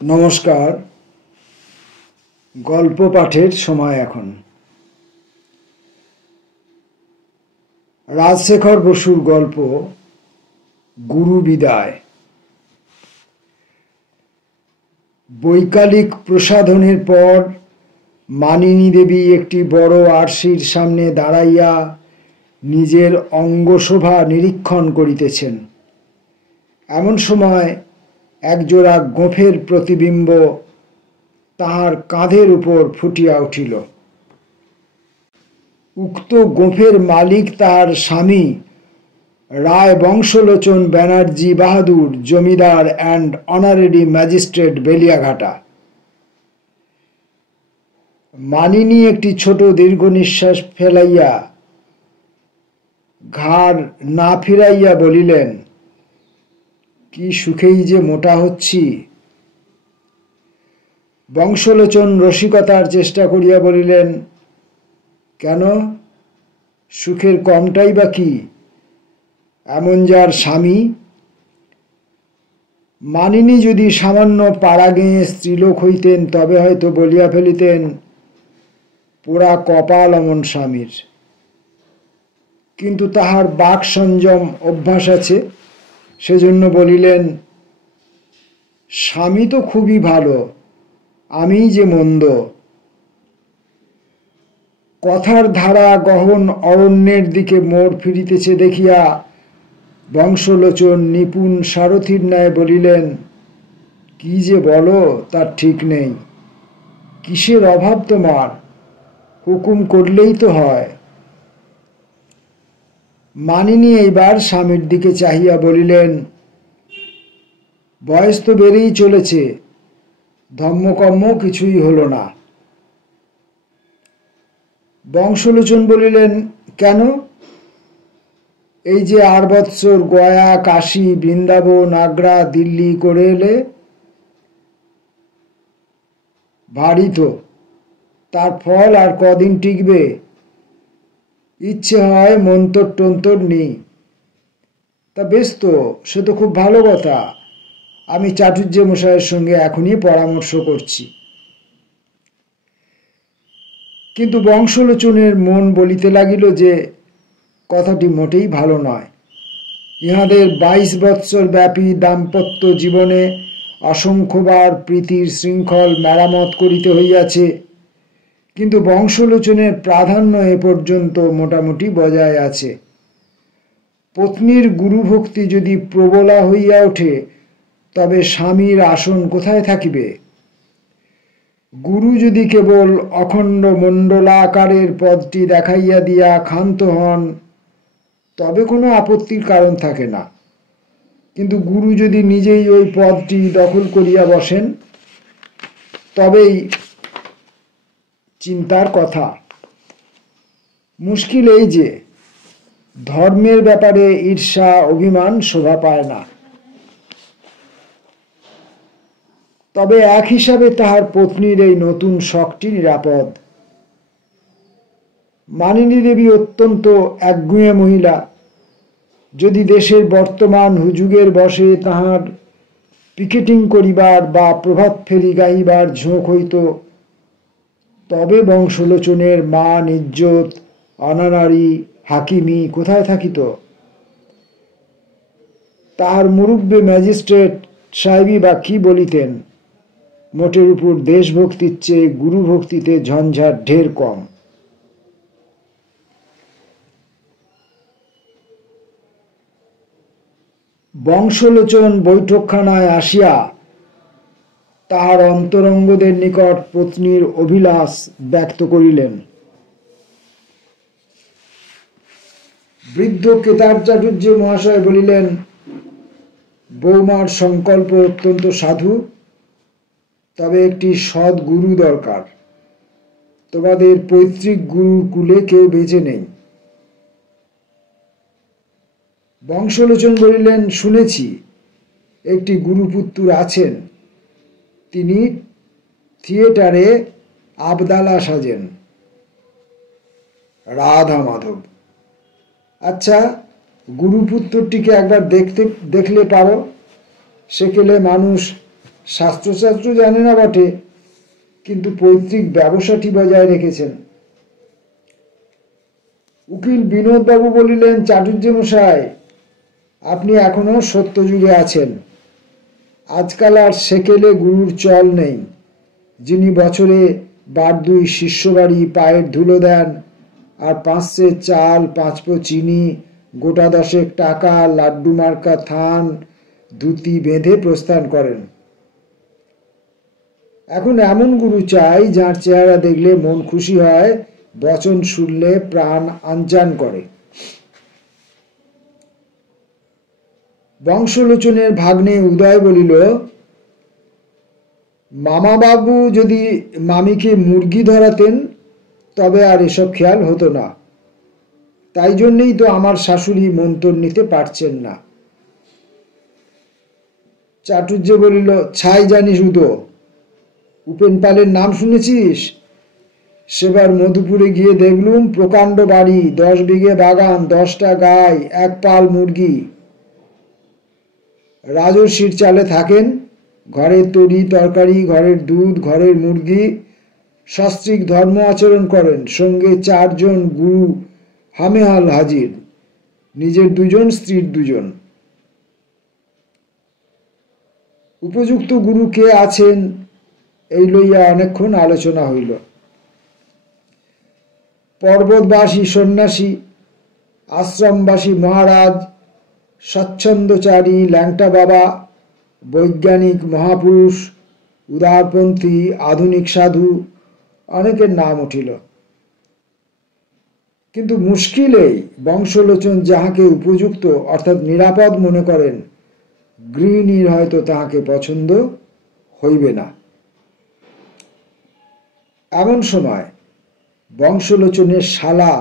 নমস্কার। গল্প পাঠের সময় এখন। রাজশেখর বসুর গল্প গুরু বিদায়। বৈকালিক প্রসাধনের পর মানিনী দেবী একটি বড় আরশির সামনে দাঁড়াইয়া নিজের অঙ্গশোভা নিরীক্ষণ করিতেছেন। এমন সময় একজোড়া গোঁফের প্রতিবিম্ব তাহার কাঁধের উপর ফুটিয়া উঠিল। উক্ত গোঁফের মালিক তাহার স্বামী রায় বংশলোচন ব্যানার্জি বাহাদুর, জমিদার অ্যান্ড অনারেরি ম্যাজিস্ট্রেট, বেলিয়াঘাটা। মানিনী একটি ছোট দীর্ঘ নিঃশ্বাস ফেলাইয়া ঘাড় না ফিরাইয়া বলিলেন, কি সুখেই যে মোটা হচ্ছি। বংশলোচন রসিকতার চেষ্টা করিয়া বলিলেন, কেন, সুখের কমটাই বা কি? এমন যার স্বামী। মানিনী যদি সামান্য পাড়া গেঁয়ে স্ত্রীলোক হইতেন তবে হয়তো বলিয়া ফেলিতেন, পোড়া কপাল অমন স্বামীর। কিন্তু তাহার বাক সংযম অভ্যাস আছে, সেজন্য বলিলেন, স্বামী তো খুবই ভালো, আমিই যে মন্দ। কথার ধারা গহন অরণ্যের দিকে মোড় ফিরিতেছে দেখিয়া বংশলোচন নিপুণ সারথীর ন্যায় বলিলেন, কি যে বলো তার ঠিক নেই। কিসের অভাব তোমার? হুকুম করলেই তো হয়। মানিনী এইবার স্বামীর দিকে চাহিয়া বলিলেন, বয়স তো বেড়েই চলেছে, ধর্মকর্ম কিছুই হলো না। বংশলোচন বলিলেন, কেন? এই যে 8 বৎসর গয়া, কাশী, বৃন্দাবন, আগ্রা, দিল্লি করে এলে, ভারী তো, তার ফল আর কদিন টিকবে? ইচ্ছে হয় মন্তর টন্তর নেই। তা বেশ তো, সে তো খুব ভালো কথা। আমি চাটুর্য মশাইয়ের সঙ্গে এখনই পরামর্শ করছি। কিন্তু বংশলোচনের মন বলিতে লাগিল যে কথাটি মোটেই ভালো নয়। ইহাদের 22 বৎসর ব্যাপী দাম্পত্য জীবনে অসংখ্যবার প্রীতির শৃঙ্খল মেরামত করিতে হইয়াছে, কিন্তু বংশলোচনের প্রাধান্য এ পর্যন্ত মোটামুটি বজায় আছে। পত্নীর গুরুভক্তি যদি প্রবলা হইয়া ওঠে তবে স্বামীর আসন কোথায় থাকিবে? গুরু যদি কেবল অখণ্ড মণ্ডলাকারের পদটি দেখাইয়া দিয়া ক্ষান্ত হন তবে কোনো আপত্তির কারণ থাকে না, কিন্তু গুরু যদি নিজেই ওই পদটি দখল করিয়া বসেন তবেই চিন্তার কথা। মুশকিল এই যে ধর্মের ব্যাপারে ঈর্ষা অভিমান শোভা পায় না। তবে এক হিসাবে তাহার পত্নীর এই নতুন শখটি নিরাপদ। মানিনী দেবী অত্যন্ত একগুঁয়ে মহিলা। যদি দেশের বর্তমান হুজুগের বশে তাহার পিকেটিং করিবার বা প্রভাত ফেরি গাহিবার ঝোঁক হইত তবে বংশলোচনের মান, ইজ্জত, অনানারি, হাকিমি কোথায় থাকিত? তাহার মুরুব্বে ম্যাজিস্ট্রেট সাহেবই বা কি বলিতেন? মোটের উপর দেশভক্তির চেয়ে গুরুভক্তিতে ঝঞ্ঝাট ঢের কম। বংশলোচন বৈঠকখানায় আসিয়া তাহার অন্তরঙ্গদের নিকট পত্নীর অভিলাষ ব্যক্ত করিলেন। বৃদ্ধ কেদার চাটুর্য মহাশয় বলিলেন, বৌমার সংকল্প অত্যন্ত সাধু, তবে একটি সৎ গুরু দরকার। তোমাদের পৈতৃক গুরুর কুলে কেউ বেঁচে নেই। বংশলোচন বলিলেন, শুনেছি একটি গুরুপুত্র আছেন, তিনি থিয়েটারে আবদালা সাজেন, রাধা মাধব। আচ্ছা, গুরুপুত্রটিকে একবার দেখলে পারো। সেকেলে মানুষ শাস্ত্রশাস্ত্র জানে না বটে, কিন্তু পৈতৃক ব্যবসাটি বজায় রেখেছেন। উকিল বিনোদবাবু বলিলেন, চাটুর্যে মশাই, আপনি এখনো সত্যযুগে আছেন। আজকাল আর সেকেলে গুরুর চল নেই। যিনি বছরে 2 শিষ্যবাড়ি পায়ের ধুলো দেন, আর 5 সের চাল, 5 পো চিনি, গোটা 10 টাকা, লাড্ডু মার্কা থান, ধুতি বেঁধে প্রস্থান করেন। এখন এমন গুরু চাই যার চেহারা দেখলে মন খুশি হয়, বচন শুনলে প্রাণ আনচান করে। বংশলোচনের ভাগ্নে উদয় বলিল, মামাবাবু যদি মামিকে মুরগি ধরাতেন তবে আর এসব খেয়াল হতো না। তাই জন্যেই তো আমার শাশুড়ি মন্তর নিতে পারছেন না। চাটুর্যে বলিল, ছাই জানিস উদো, উপেন পালের নাম শুনেছিস? সেবার মধুপুরে গিয়ে দেখলুম প্রকাণ্ড বাড়ি, 10 বিঘে বাগান, 10টা গাই, 1 পাল মুরগি। রাজর্ষির চালে থাকেন, ঘরের তরি তরকারি, ঘরের দুধ, ঘরের মুরগি, সস্ত্রীক ধর্ম আচরণ করেন। সঙ্গে 4 জন গুরু হামেহাল হাজির, নিজের 2 জন, স্ত্রীর 2 জন। উপযুক্ত গুরু কে আছেন এই লইয়া অনেকক্ষণ আলোচনা হইল। পর্বতবাসী সন্ন্যাসী, আশ্রমবাসী মহারাজ, স্বচ্ছন্দচারী ল্যাংটা বাবা, বৈজ্ঞানিক মহাপুরুষ, উদারপন্থী আধুনিক সাধু, অনেকের নাম উঠিল। কিন্তু মুশকিলেই বংশলোচন যাহাকে উপযুক্ত অর্থাৎ নিরাপদ মনে করেন, গৃহিণীর হয়তো তাহাকে পছন্দ হইবে না। এমন সময় বংশলোচনের শালা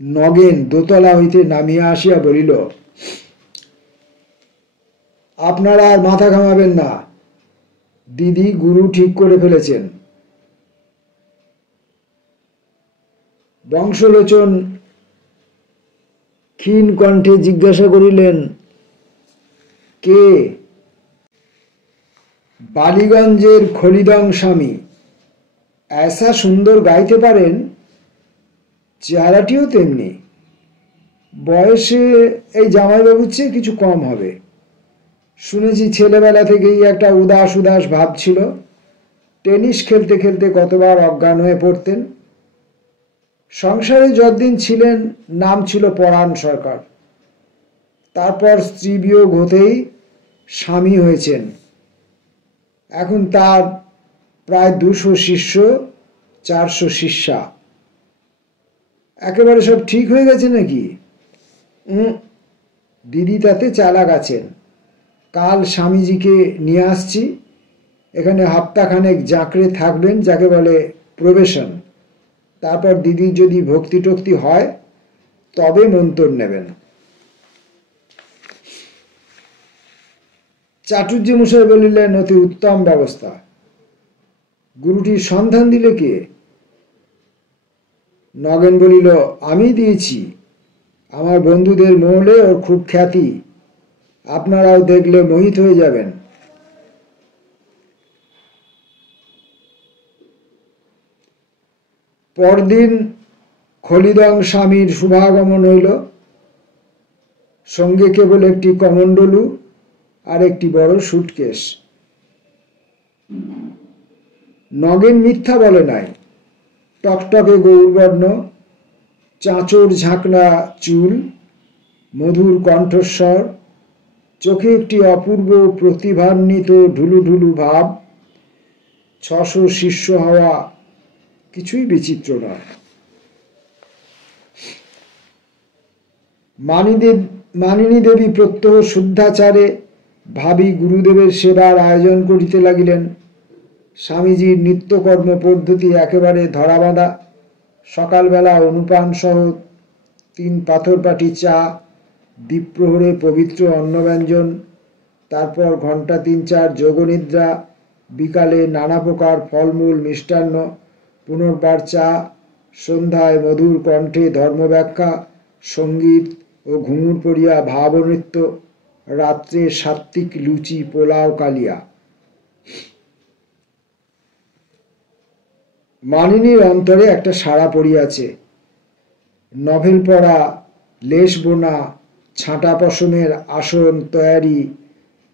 নগেন দোতলা হইতে নামিয়া আসিয়া বলিল, আপনারা আর মাথা ঘামাবেন না, দিদি গুরু ঠিক করে ফেলেছেন। বংশলোচন ক্ষীণ কণ্ঠে জিজ্ঞাসা করিলেন, কে? বালিগঞ্জের খলিদং স্বামী। এসা সুন্দর গাইতে পারেন, চেহারাটিও তেমনি। বয়সে এই জামাইবাবুর চেয়ে কিছু কম হবে। শুনেছি ছেলেবেলা থেকেই একটা উদাস উদাস ভাব ছিল। টেনিস খেলতে খেলতে কতবার অজ্ঞান হয়ে পড়তেন। সংসারে যতদিন ছিলেন নাম ছিল পরাণ সরকার। তারপর স্ত্রী বিয়োগ হতেই স্বামী হয়েছেন। এখন তার প্রায় 200 শিষ্য, 400 শিষ্যা। একেবারে সব ঠিক হয়ে গেছে নাকি? দিদি তাতে চালাক আছেন। কাল স্বামীজিকে নিয়ে আসছি, এখানে সপ্তাহখানেক জাঁকড়ে থাকবেন, যাকে বলে প্রবেশন। তারপর দিদির যদি ভক্তি টক্তি হয় তবে মন্তর নেবেন। চাটুর্যে মশাই বলিলেন, অতি উত্তম ব্যবস্থা। গুরুটির সন্ধান দিলে কে? নগেন বলিল, আমি দিয়েছি। আমার বন্ধুদের মহলে ওর খুব খ্যাতি, আপনারাও দেখলে মোহিত হয়ে যাবেন। পরদিন খলিদং স্বামীর শুভাগমন হইল। সঙ্গে কেবল একটি কমণ্ডলু আর একটি বড় সুটকেস। নগেন মিথ্যা বলে নাই। টকটকে গৌরবর্ণ, চাঁচর ঝাঁকড়া চুল, মধুর কণ্ঠস্বর, চোখে একটি অপূর্ব প্রতিভান্বিত ঢুলু ঢুলু ভাব। 600 শিষ্য হওয়া কিছুই বিচিত্র নয়। মানিনী দেবী প্রত্যহ শুদ্ধাচারে ভাবী গুরুদেবের সেবার আয়োজন করিতে লাগিলেন। স্বামীজির নিত্যকর্ম পদ্ধতি একেবারে ধরাবাঁধা। সকালবেলা অনুপান সহ 3 পাথরপাটি চা, দ্বীপ্রহরে পবিত্র অন্নব্যঞ্জন, তারপর ঘণ্টা 3-4 যোগনিদ্রা, বিকালে নানা প্রকার ফলমূল মিষ্টান্ন, পুনর্বার চা, সন্ধ্যায় মধুর কণ্ঠে ধর্মব্যাখ্যা, সঙ্গীত ও ঘুঙুর পড়িয়া ভাবনৃত্য, রাত্রে সাত্ত্বিক লুচি পোলাও কালিয়া। মানিনীর অন্তরে একটা সাড়া পড়িয়াছে। নভেল পড়া, লেশ বোনা, ছাঁটা পশমের আসন তৈয়ারি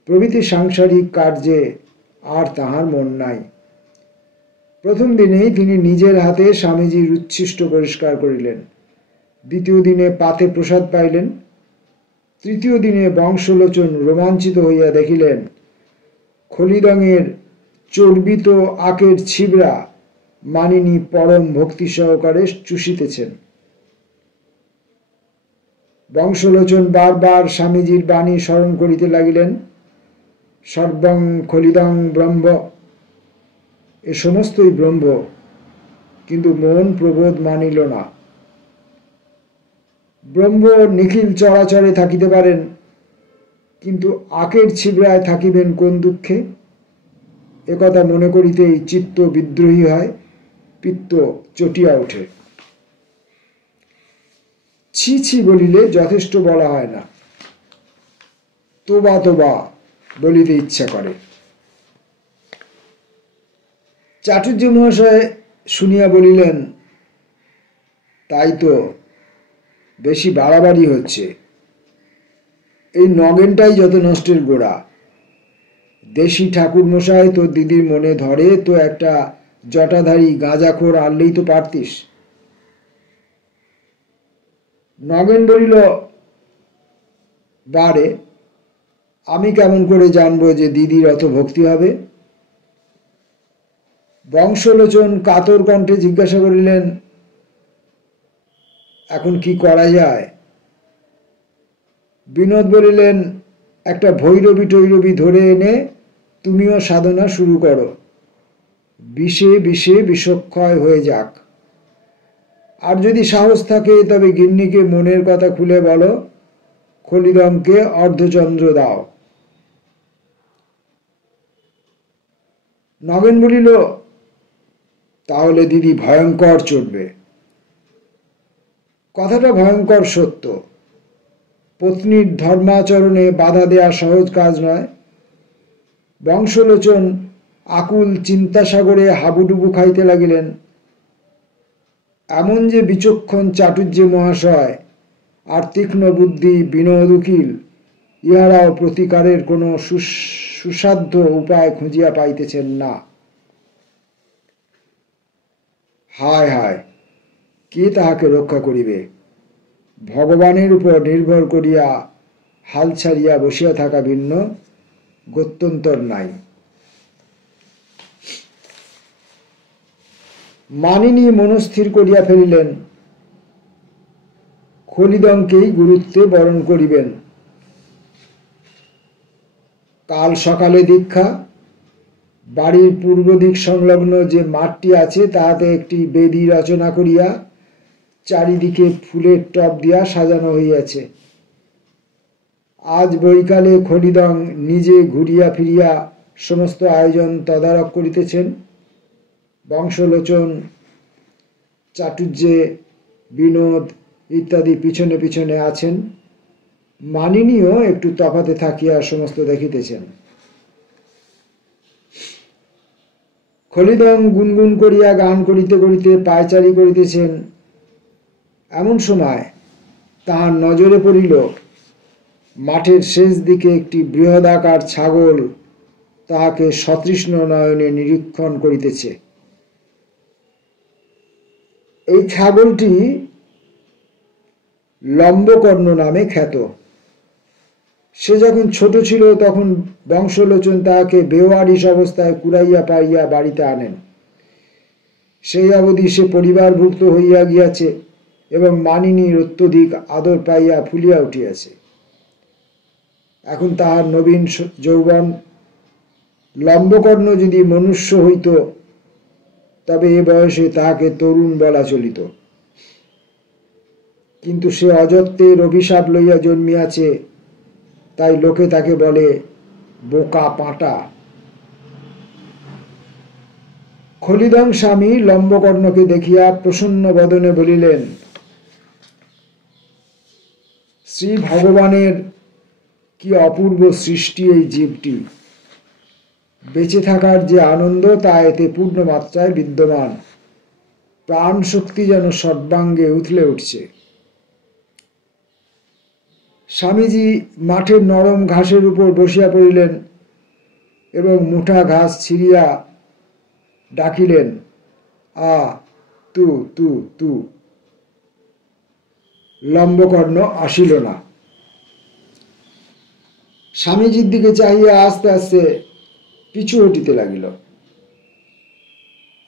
প্রভৃতি সাংসারিক কার্যে আর তাহার মন নাই। প্রথম দিনেই তিনি নিজের হাতে স্বামীজির উচ্ছিষ্ট পরিষ্কার করিলেন। দ্বিতীয় দিনে পাতে প্রসাদ পাইলেন। তৃতীয় দিনে বংশলোচন রোমাঞ্চিত হইয়া দেখিলেন খলিদঙের চর্বিত আখের ছিবড়া মানিনী পরম ভক্তি সহকারে চুষিতেছেন। বংশলোচন বারবার স্বামীজির বাণী স্মরণ করিতে লাগিলেন, সর্বং খলিদং ব্রহ্ম, এ সমস্তই ব্রহ্ম। কিন্তু মন প্রবোধ মানিল না। ব্রহ্ম নিখিল চরাচরে থাকিতে পারেন, কিন্তু আখের ছিবড়ায় থাকিবেন কোন দুঃখে? একথা মনে করিতেই চিত্ত বিদ্রোহী হয়, পিত্ত চটিয়া ওঠে। ছি ছি বলিলে যথেষ্ট বলা হয় না, তোবা তোবা বলিতে ইচ্ছা করে। চাটুর্য মহাশয় শুনিয়া বলিলেন, তাই তো, বেশি বাড়াবাড়ি হচ্ছে। এই নগেনটাই যত নষ্টের গোড়া। দেশি ঠাকুর মশাই তোর দিদির মনে ধরে তো একটা জটাধারী গাঁজাখোর আনলেই তো পারতিস। নগেন বলিল, বারে, আমি কেমন করে জানবো যে দিদির অত ভক্তি হবে? বংশলোচন কাতর কণ্ঠে জিজ্ঞাসা করিলেন, এখন কি করা যায়? বিনোদ বলিলেন, একটা ভৈরবী টৈরবী ধরে এনে তুমিও সাধনা শুরু করো, বিষে বিষে বিষক্ষয় হয়ে যাক। আর যদি সাহস থাকে তবে গিন্নিকে মনের কথা খুলে বলো, খলিদমকে অর্ধচন্দ্র দাও। নগেন বলিল, তাহলে দিদি ভয়ঙ্কর চড়বে। কথাটা ভয়ঙ্কর সত্য। পত্নীর ধর্মাচরণে বাধা দেয়া সহজ কাজ নয়। বংশলোচন আকুল চিন্তাসাগরে হাবুডুবু খাইতে লাগিলেন। এমন যে বিচক্ষণ চাটুর্য মহাশয় আর তীক্ষ্ণ বুদ্ধি বিনোদ উকিল, ইহারাও প্রতিকারের কোনো সুসাধ্য উপায় খুঁজিয়া পাইতেছেন না। হায় হায়, কে তাহাকে রক্ষা করিবে? ভগবানের উপর নির্ভর করিয়া হাল ছাড়িয়া বসিয়া থাকা ভিন্ন গত্যন্তর নাই। মানিনী মনস্থির করিয়া ফেলিলেন, খলিদমকেই গুরুত্বে বরণ করিবেন। কাল সকালে দীক্ষা। বাড়ির পূর্ব দিক সংলগ্ন যে মাঠটি আছে তাহাতে একটি বেদি রচনা করিয়া চারিদিকে ফুলের টব দিয়া সাজানো হইয়াছে। আজ বৈকালে খলিদং নিজে ঘুরিয়া ফিরিয়া সমস্ত আয়োজন তদারক করিতেছেন। বংশলোচন, চাটুর্যে, বিনোদ ইত্যাদি পিছনে পিছনে আছেন। মানিনীও একটু তফাতে থাকিয়া সমস্ত দেখিতেছেন। খলিদং গুনগুন করিয়া গান করিতে করিতে পায়চারি করিতেছেন। এমন সময় তাহার নজরে পড়িল মাঠের শেষ দিকে একটি বৃহদাকার ছাগল তাহাকে সতৃষ্ণ নয়নে নিরীক্ষণ করিতেছে। এই ছাগলটি লম্বকর্ণ নামে খ্যাত। সে যখন ছোট ছিল তখন বংশলোচন তাহাকে বেওয়ারিশ অবস্থায় কুড়াইয়া পাইয়া বাড়িতে আনেন। সেই অবধি সে পরিবারভুক্ত হইয়া গিয়াছে এবং মানিনীর অত্যধিক আদর পাইয়া ফুলিয়া উঠিয়াছে। এখন তাহার নবীন যৌবন। লম্বকর্ণ যদি মনুষ্য হইত তবে এ বয়সে তাহাকে তরুণ বলা চলিত। কিন্তু সে অযত্বের অভিশাপ লইয়া জন্মিয়াছে, তাই লোকে তাকে বলে বোকা পাঁটা। খলিদং স্বামী লম্বকর্ণকে দেখিয়া প্রসন্ন বদনে বলিলেন, শ্রী ভগবানের কি অপূর্ব সৃষ্টি এই জীবটি। বেঁচে থাকার যে আনন্দ তা এতে পূর্ণ মাত্রায় বিদ্যমান। প্রাণ শক্তি যেন সর্বাঙ্গে উথলে উঠছে। স্বামীজি মাঠের নরম ঘাসের উপর বসিয়া পড়িলেন এবং মুঠা ঘাস ছিঁড়িয়া ডাকিলেন, আ তু তু তু। লম্বকর্ণ আসিল না। স্বামীজির দিকে চাহিয়া আস্তে আস্তে পিছু হটিতে লাগিল।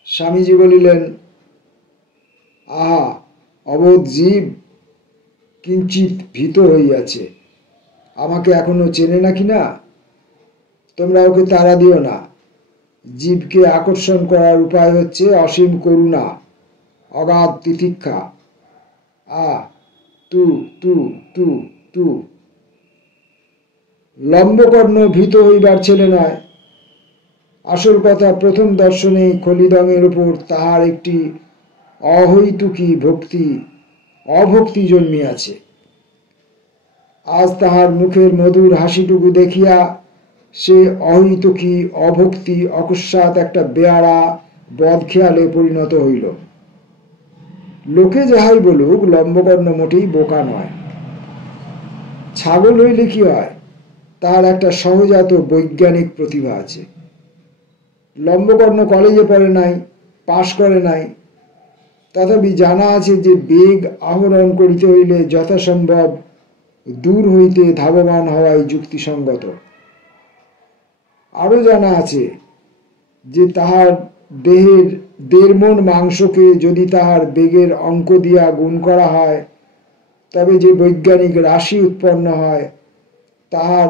স্বামীজি বলিলেন, আহা, অবোধ জীব কিঞ্চিত ভীত হইয়াছে, আমাকে এখনো চেনে নাকি না? তোমরা ওকে তাড়া দিও না। জীবকে আকর্ষণ করার উপায় হচ্ছে অসীম করুণা, অগাধ তিতিক্ষা। আ তু তু তু তু। লম্বকর্ণ ভীত হইবার ছেলে নয়। আসল কথা, প্রথম দর্শনেই খলিদঙের উপর তাহার একটি অহৈতুকী অভক্তি জন্মিয়াছে। আজ তাহার মুখের মধুর হাসিটুকু দেখিয়া সে অহৈতুকী অভক্তি অকস্মাৎ একটা বেয়াড়া বদখেয়ালে পরিণত হইল। লোকে যাহাই বলুক, লম্বকর্ণ মোটেই বোকা নয়। ছাগল হইলে কি হয়, তার একটা সহজাত বৈজ্ঞানিক প্রতিভা আছে। লম্বকর্ণ কলেজে পড়ে নাই, পাশ করে নাই, তথাপি জানা আছে যে বেগ আহরণ করিতে হইলে যথাসম্ভব দূর হইতে ধাবমান হওয়াই যুক্তিসঙ্গত। আরও জানা আছে যে তাহার দেহের 1.5 মণ মাংসকে যদি তাহার বেগের অঙ্ক দিয়া গুণ করা হয়, তবে যে বৈজ্ঞানিক রাশি উৎপন্ন হয় তাহার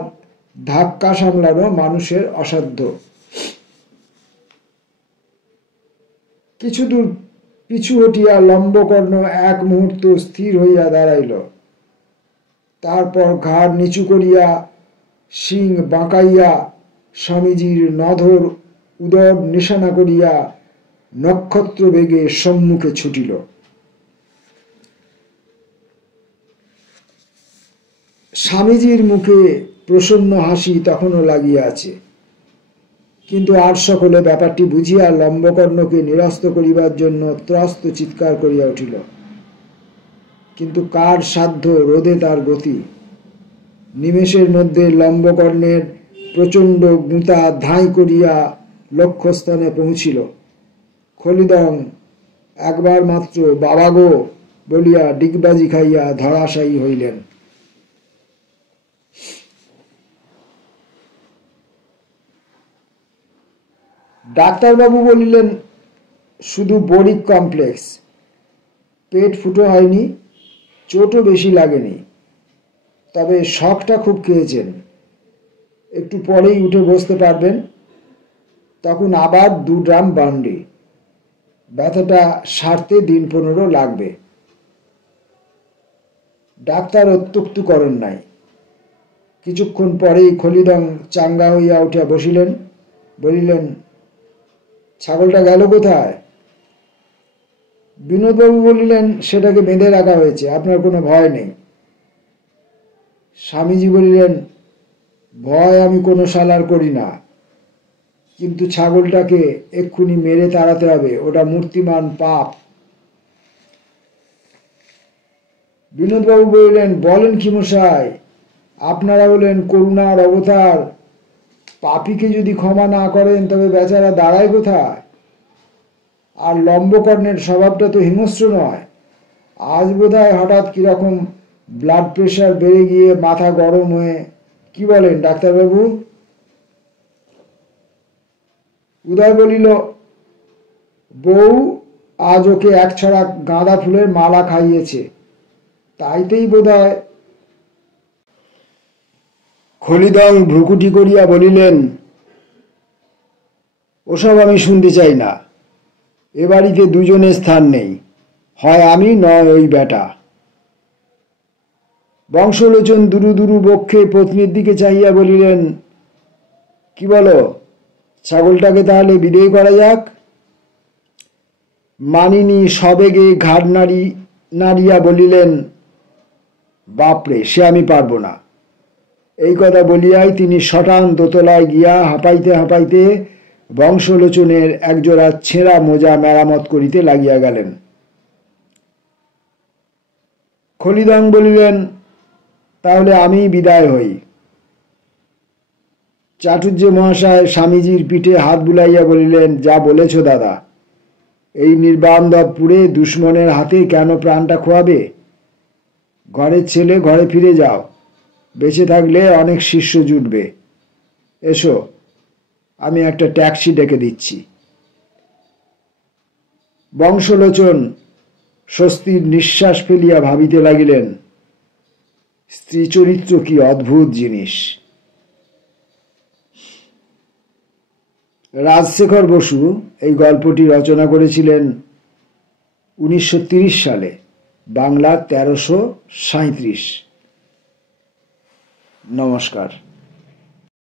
ধাক্কা সামলানো মানুষের অসাধ্য। কিছু দূর পিছু হটিয়া লম্বকর্ণ এক মুহূর্ত স্থির হইয়া দাঁড়াইল। তারপর ঘাড় নিচু করিয়া শিং বাঁকাইয়া স্বামীজির নধর উদর নিশানা করিয়া নক্ষত্র বেগে সম্মুখে ছুটিল। স্বামীজির মুখে প্রসন্ন হাসি তখনও লাগিয়া আছে, কিন্তু আর সকলে ব্যাপারটি বুঝিয়া লম্বকর্ণকে নিরস্ত করিবার জন্য ত্রস্ত চিৎকার করিয়া উঠিল। কিন্তু কার সাধ্য রোধে তার গতি? নিমেষের মধ্যে লম্বকর্ণের প্রচণ্ড গুঁতা ধাঁই করিয়া লক্ষ্যস্থানে পৌঁছিল। খলিদং একবার মাত্র বাবা গো বলিয়া ডিগবাজি খাইয়া ধরাশায়ী হইলেন। ডাক্তারবাবু বলিলেন, শুধু বোরিক কমপ্লেক্স, পেট ফুটো হয়নি, চোটও বেশি লাগেনি, তবে শকটা খুব খেয়েছেন। একটু পরেই উঠে বসতে পারবেন, তখন আবার 2 ড্রাম ব্রান্ডি। ব্যথাটা সারতে 1 দিন 15 লাগবে। ডাক্তার অত্যুক্তি করেন নাই। কিছুক্ষণ পরেই খলিদং চাঙ্গা হইয়া উঠিয়া বসিলেন, বলিলেন, ছাগলটা গেল কোথায়? বিনোদবাবু বলিলেন, সেটাকে বেঁধে রাখা হয়েছে, আপনার কোনো ভয় নেই। স্বামীজি বলিলেন, ভয় আমি কোনো সালার করি না, কিন্তু ছাগলটাকে এক্ষুনি মেরে তাড়াতে হবে, ওটা মূর্তিমান পাপ। বিনোদবাবু বলিলেন, বলেন কি মশাই, আপনারা হলেন করুণার অবতার, পাপীকে যদি ক্ষমা না করেন তবে বেচারা দাঁড়ায় কোথায়? আর লম্বকর্ণের স্বভাবটা তো হিংস্র নয়। আজ বোধহয় হঠাৎ কিরকম ব্লাড প্রেশার বেড়ে গিয়ে মাথা গরম হয়ে, কি বলেন ডাক্তারবাবু? উদয় বলিল, বউ আজ ওকে 1 ছড়া গাঁদা ফুলের মালা খাইয়েছে, তাইতেই বোধহয়। খলিদং ভ্রুকুটি করিয়া বলিলেন, ওসব আমি শুনতে চাই না। এ বাড়িতে 2 জনের স্থান নেই, হয় আমি নয় ওই বেটা। বংশলোচন দুরু দুরু বক্ষে পত্নীর দিকে চাহিয়া বলিলেন, কি বলো, ছাগলটাকে তাহলে বিদেয় করা যাক? মানিনী সবেগে ঘাড় নাড়িয়া বলিলেন, বাপরে, সে আমি পারব না। এই কথা বলিয়াই তিনি শটান দোতলায় গিয়া হাঁপাইতে হাঁপাইতে বংশলোচনের একজোড়া ছেঁড়া মোজা মেরামত করিতে লাগিয়া গেলেন। খলিদং বলিলেন, তাহলে আমি বিদায় হই। চাটুর্য মহাশয় স্বামীজির পিঠে হাত বুলাইয়া বলিলেন, যা বলেছ দাদা, এই নির্বান্ধবপুরে দুশ্মনের হাতে কেন প্রাণটা খোয়াবে? ঘরের ছেলে, ঘরে ফিরে যাও। বেঁচে থাকলে অনেক শিষ্য জুটবে। এসো, আমি একটা ট্যাক্সি ডেকে দিচ্ছি। বংশলোচন স্বস্তির নিঃশ্বাস ফেলিয়া ভাবিতে লাগিলেন, স্ত্রী চরিত্র কি অদ্ভুত জিনিস। রাজশেখর বসু এই গল্পটি রচনা করেছিলেন 1930 সালে, বাংলা 1337। নমস্কার।